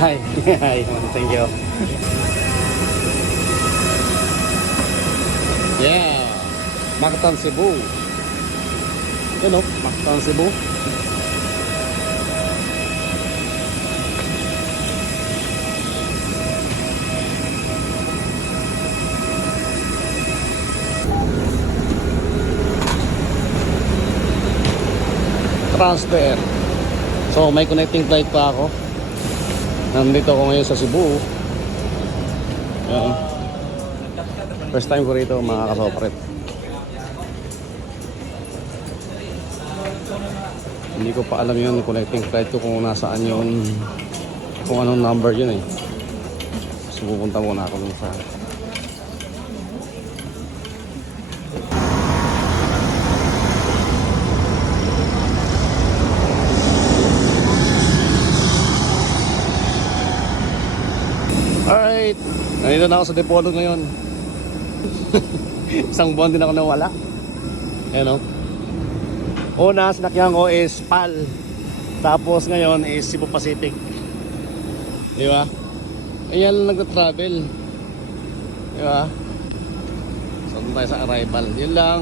Hi. Hi. Thank you. Yeah. Mactan Cebu. Yun o, Mactan Cebu. Transfer. So may connecting flight pa ako. Nandito ako ngayon sa Cebu. Yan. First time ko rito mga kasopret. Hindi ko pa alam yun connecting flight ko kung nasaan yun, kung anong number yun eh. So pupunta muna ako dun sa alright, nandito na ako sa Dipolog ngayon. Isang buwan din ako nawala. Ayan o. Una, sinakyan ko is PAL. Tapos ngayon is Cebu Pacific. Di ba? Ayan lang nag-travel. Di ba? So, doon tayo sa arrival. Yun lang.